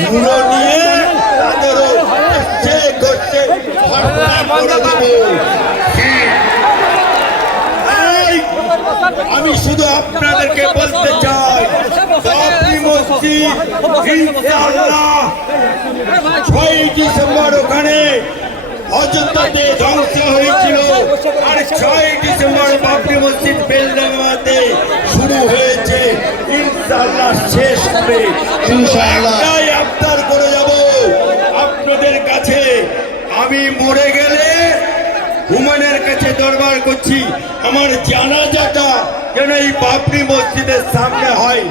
ধুলো নিয়ে সে করছে আমি শুধু আপনাদেরকে বলতে চাই ছয় ডিসেম্বর ওখানে অযোধ্যাতে ধ্বংস হয়েছিল। আর ছয় ডিসেম্বর বাবরি মসজিদ বেলডাঙ্গাতে শুরু হয়েছে। ইনশাআল্লাহ শেষ হবে। ইনশাআল্লাহ। একটাই আবদার করে যাব আপনাদের কাছে আমি মরে গেলে হুমানের কাছে দরবার করছি। আমার জানাজাটা যেন এই বাবরি মসজিদের সামনে হয়।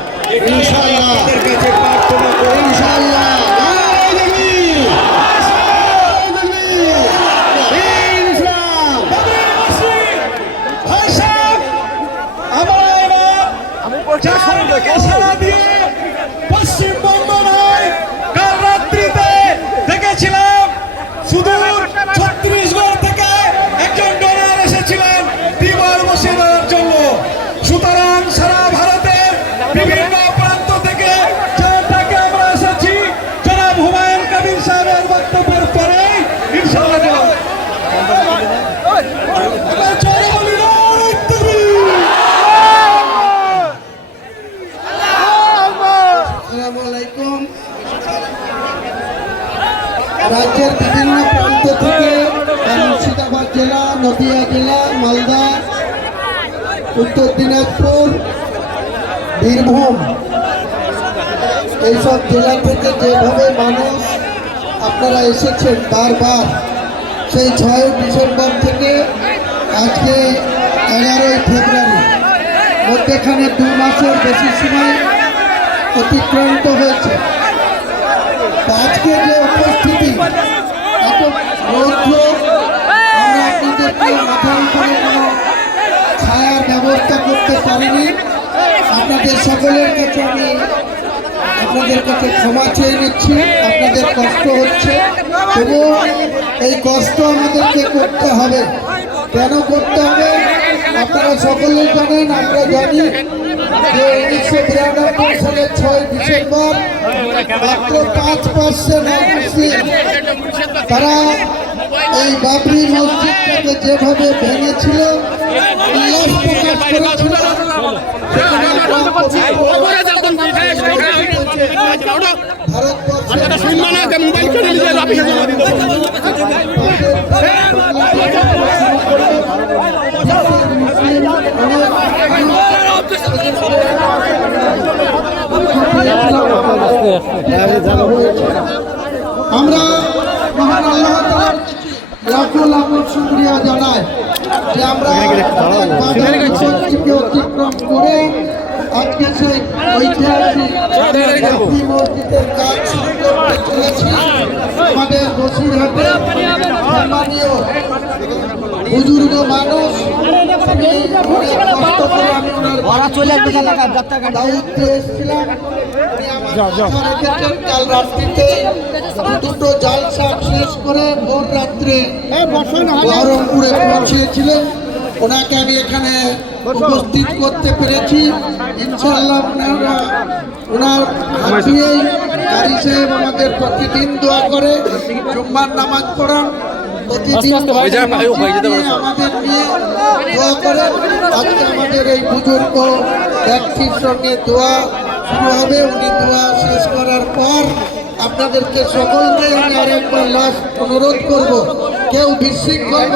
ইনশাআল্লাহ। কাছে প্রার্থনা করি ইনশাআল্লাহ। জয় নবী! জয় বসিয়ে দেওয়ার জন্য। সুতরাং সারা ভারতের বিভিন্ন প্রান্ত থেকে যাটাকে আমরা এসেছি। জনাব হুমায়ুন কবির সাহেবের বক্তব্যের পরেই ইনশাআল্লাহ রাজ্যের বিভিন্ন প্রান্ত থেকে মুর্শিদাবাদ জেলা, নদিয়া উত্তর দিনাজপুর, বীরভূম। এইসব জেলা থেকে যেভাবে মানুষ আপনারা এসেছেন বারবার, সেই ছয় ডিসেম্বর থেকে আজকে এগারোই ফেব্রুয়ারি, মধ্যেখানে দু মাসের বেশি সময় অতিক্রান্ত হয়েছে। আজকে যে উপস্থিতি এত রৌদ্র আমরা আপনাদেরকে মাথার উপরে কোনো ছায়ার ব্যবস্থা করতে পারিনি আপনাদের সকলের কাছে আমি আপনাদের কাছে ক্ষমা চেয়ে নিচ্ছি। আপনাদের কষ্ট হচ্ছে। তবুও এই কষ্ট আমাদেরকে করতে হবে। কেন করতে হবে? আপনারা সকলেই জানেন, আমরা জানি যে উনিশশো বিরানব্বই সালের ছয় ডিসেম্বর মাত্র পাঁচ পার্সেন্ট তারা এই বাবরি মসজিদটাকে যেভাবে ভেঙেছিল উল্লাস লাখো লাখো শুক্রিয়া জানায় যে আমরা অতিক্রম করে আজকে সেই ঐতিহাসিক মসজিদের কাজ শুরু করতে চলেছি। আমাদের বসিরহাটে সম্মানীয় বুজুর্গ মানুষ কাল রাত্রিতে দুটো জাল শাক শেষ করে ভোর রাত্রে বহরমপুরে পৌঁছিয়েছিলেন ওনাকে আমি এখানে উপস্থিত করতে পেরেছি। ইনশাল্লাহ ওনারা ওনার হাত দিয়েই কারি সাহেব আমাদের প্রতিদিন দোয়া করে। জুম্মার নামাজ পড়ান। প্রতিদিন আমাদের নিয়ে দোয়া করে আজকে আমাদের এই বুজুর্গ ব্যক্তির সঙ্গে দোয়া শুরু হবে। উনি দোয়া শেষ করার পর আপনাদেরকে সকলকে আমি আরেকবার লাস্ট অনুরোধ করব কেউ বিশৃঙ্খল